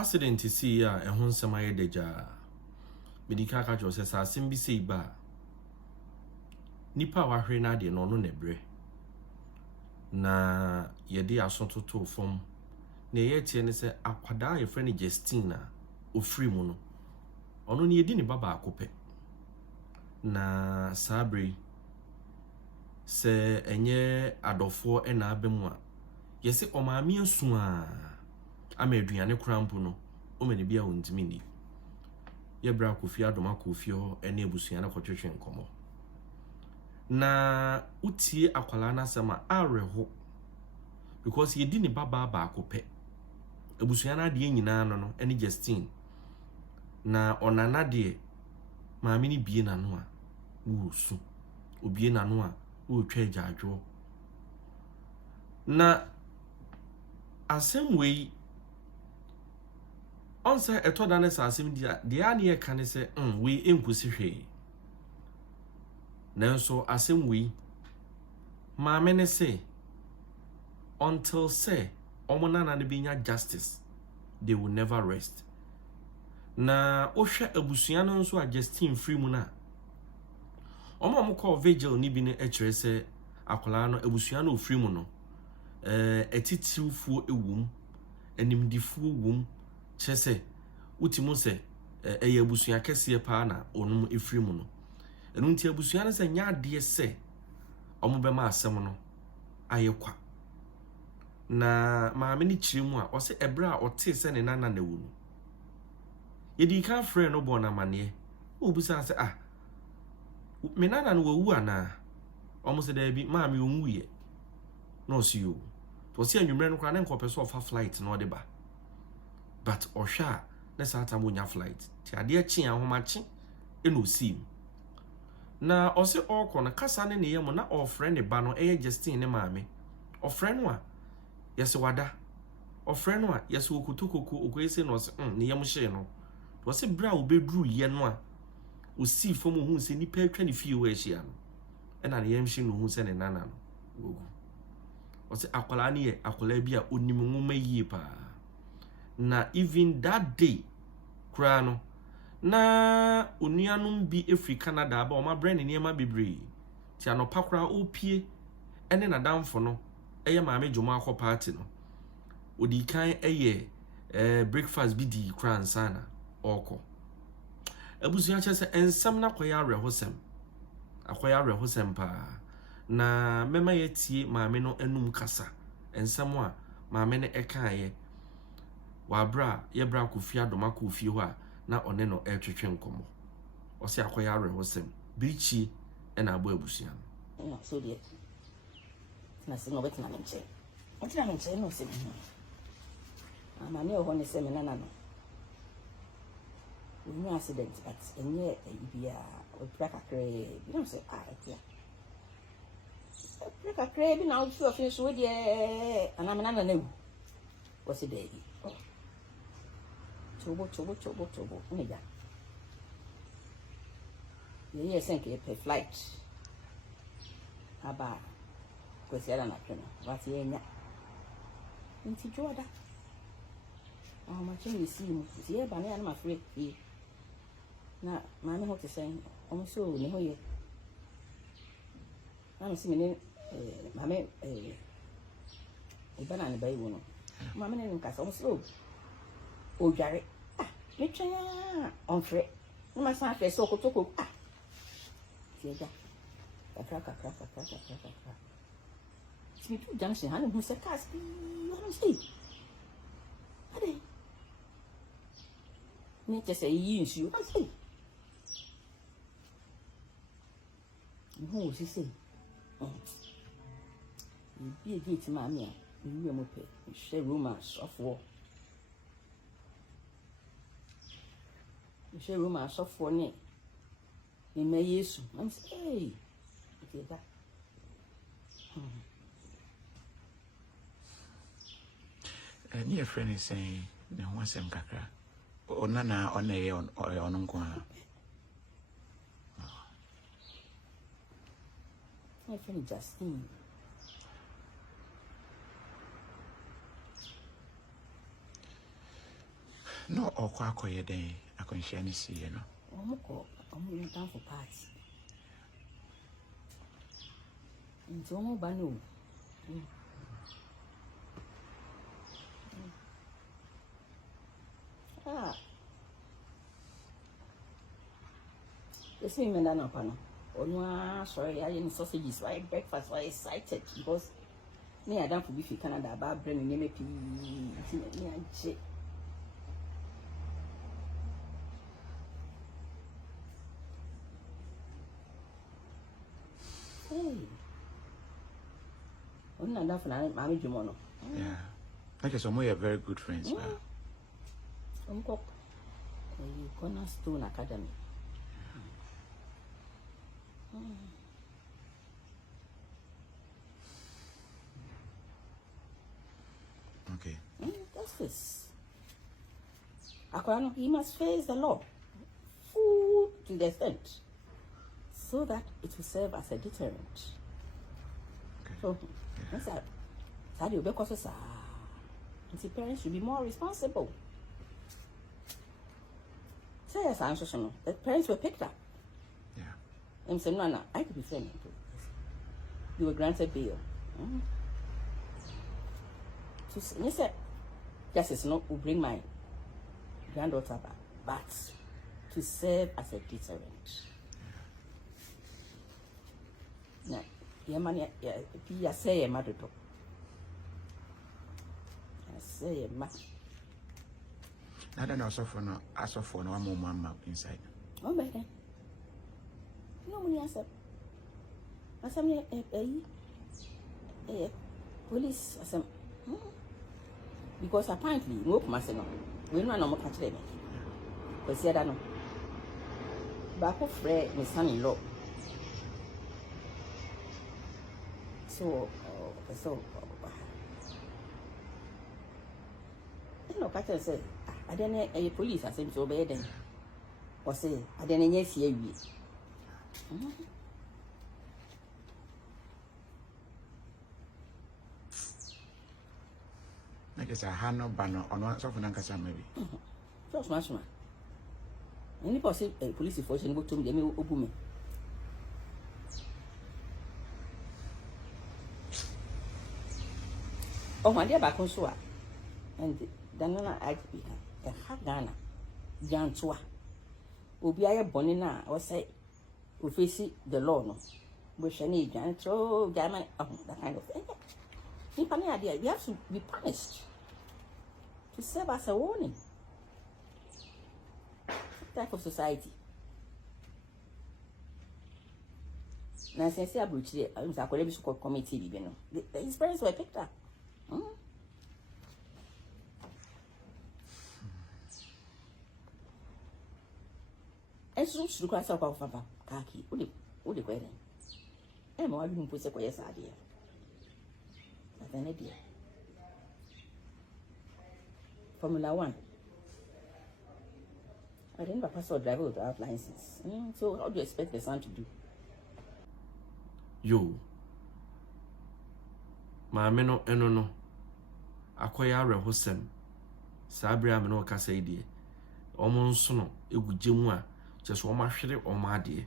accident see ya ehun samaye Djka medika ka jo se sa sim bi sei ba nipa wa hwe na de no no nebre na ye de asontoto fom na ye tie ne se akwada ye frɛ ne Justina ofri mu no ono ne yedi ne baba akopɛ na sabre se enye adofo na abemu a ye se omaami asu a ama aduane krampo no o mani bia wontimi ni ye bra kofi adoma kofi ho ene ebusua na kotwetwe nkomo na utie akwala na sema areho because ye di ne baba akopɛ ebusua na de nyina no ene Justin na onana de maami ni bie na no a wo su obie na no a wo twa jaadwo na asem wei onse etoda ne asem dia ane ye kan se we enkusi hwe nanso asem wei maame ne se until say omonana ne binya justice they will never rest na ohwe abusua no nso a Justin free mu na omo call vigil ni bi ne ekire se akola no abusua no free mu no etitiwfo ewum animdifuo wum kyese utimu se eye abusua kese pa na onum efiri mu no enu nti abusua no se nya ade se omo be ma asem no ayekwa na maame ni kyiri mu a o se ebra ote se ne nana na wu no yedi ka frɛ no bona mane obusa se me nana no wu ana omo se da bi maame onwuye no see you to see anwumre no kra na nkɔpɛ so ofa flight no de ba but ohwa na sata mo nya flight ti ade achi ahomachi eno sim na ose okɔ na kasa ne ne yam na ofrɛ ne ba no Justin ne maame ofrɛ no a yesi wada ofrɛ no a yesi okutokoko okoyese no ose ne yam hye no to se bra obedru ye no a osi fom hu se nipa atwa ne fie wa ahia no ɛna ne yam hye no hu se ne nana no ogu ose akwala ne ye akwala bi a onim nwoma yie pa na even that day kra no na onuanum bi efri Canada ba o ma brand ne ma bebre ti anopa kra opie ene na damfo no eye maame dwoma akọ party no odi kan eye breakfast bi di kra nsana okọ abusua che se ensam na koya rehosem pa na mema yetie maame no enum kasa ensam a maame ne ekaye wabra yebra kofi adoma kofi ho a na one no etwetwe nkomo o se akoya rehosem bichi na abo abusua no so die na se no betina menche no se ama ne ho ne se me nana no we accident but enye bia o prakakre bi no se etia prakakre bi na o fi ofin so die ana me nana na wu o se dey chobo nega ye senke pe flight aba kwesi ala na twena wati enya nti joda ma chini simu si e ba na ma free na ma me ho te sen o so ne ho ye na si me ne ma me e ba na ne ba iwo no ma me ne nka so so o jare me twenya on frɛ no ma san frɛ so kotoko tiega kakra si tu junction han no se kas bi no sei ade ni te se yi nsu o sei no si sei bi gate ma me a wi mo pe hwe romance of je Roma so for ni me Yesu am say hey Djka ni a friend is saying ne ho asem kakra onana onaye ono nko a my friend Justin No, or quack day, I can share any see, you know. Amoako, I'm down for parts. It's almost banu. Ah. The same man no pano. Oh sorry, I didn't sausages, right? Breakfast was excited because me I don't be for Canada about bringing me pee. Hey. I'm not enough for Mammy Jumono. Yeah. Like some we are very good friends. I'm cook a cornerstone academy. Okay. That's this. He must face the law full to the extent so that it will serve as a deterrent. Okay. So, that's that. Because parents should be more responsible. Say yes, I'm sure the parents were picked up. Yeah. And said, no, I could be friendly. You were granted bail. So you said, justice will bring my granddaughter back, but to serve as a deterrent. Now, your money, you say a mother. I say a mother. I don't know, so for no, as of for no more mama inside. Oh, my God. No money answer. I said, police, I said, because apparently, no, Masino, we don't know what catch them. But see, I don't know. Back of Fred, my son in law. So, you know, Catcher said, I don't know a police, I said, so bad then. Or say, I don't know, yes, here we. I guess I had no banner on one of Nankasa maybe. So smash man. Any possible police fortune go to me, they may open me. Oh, my dear back on Sua. And then I be a Hagana, Jan Tua. Ubi I a bonina, or say, we face the law, no. We shall need Jan throw Gamma, that kind of thing. In idea, we have to be punished to serve as a warning. Type of society. Now, since I brought you, I'm going to committee, you know. His parents were picked up. And so, should cross up our father, Kaki, would you go then? And I didn't put a quiet idea. That's an idea. Formula 1. I didn't pass or driver without license. So how do you expect the son to do? Yo. Maame no eno no. Akoya rehosem. Sabri ame no kasa idie. Omo nso no eguje mu a cheso omo ahwere omo ade.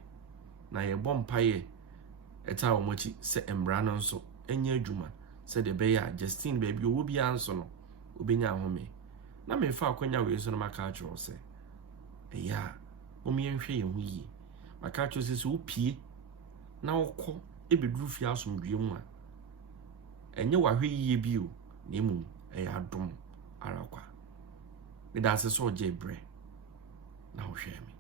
Na ye bom paye eta omo chi se embra no nso enye adwuma se de be ya Justine baby owo bia nso no obenya ahome. Na me fa akonya we so no maka achro se. Eya, omi enhwe ye hu yi. Maka achro se wo pie na wokọ ebeduru fi asomdwe mu a enye wahwe yiye bio na emu eya adom arakwa. Me da se so je bre na wo hwe me.